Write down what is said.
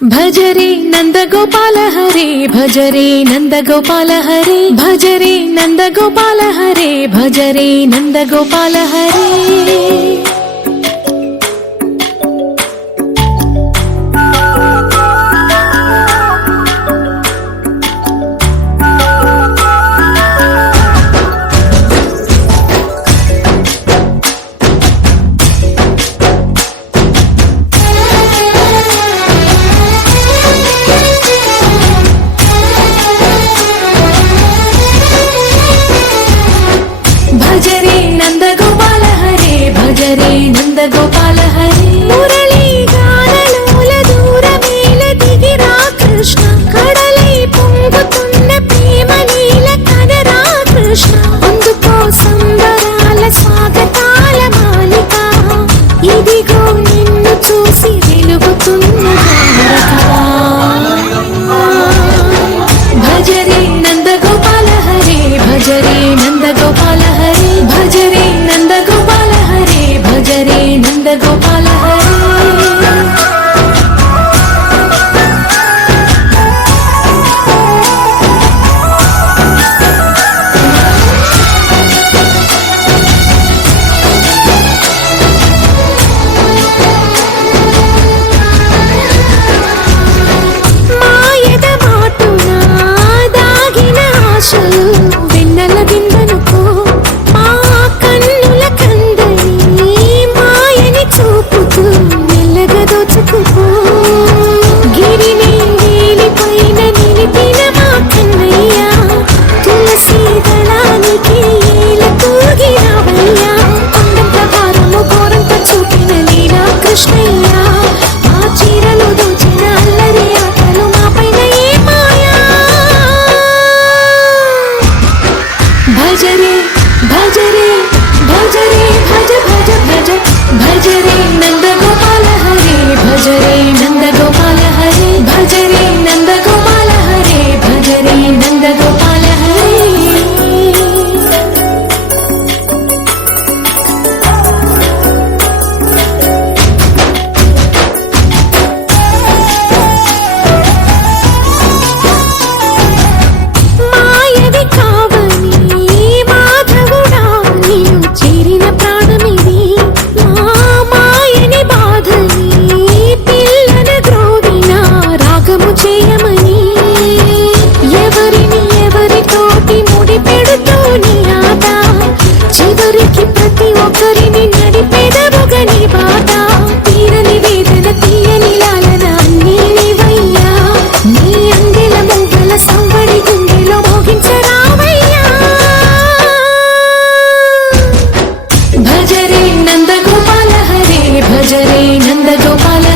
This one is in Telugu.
భజరే నందగోపాల హరే భజరే నందగోపాల హరే భజరే నందగోపాల హరే భజరే నందగోపాల హరే. భజరే నందగోపాల భజరే భజరే భజరే భజ భజ భజ భజరే నందగోపాల చివరికి ప్రతి ఒక్కరిని నడిపెదవుగని బాట. తీరని వేదన తీయని లాలన అన్నీ నీవయ్యా నీ అందెల మొగ్గల గుండెలో మోగించరావయ్యా భజరే నందగోపాల హరే భజరే నందగోపాల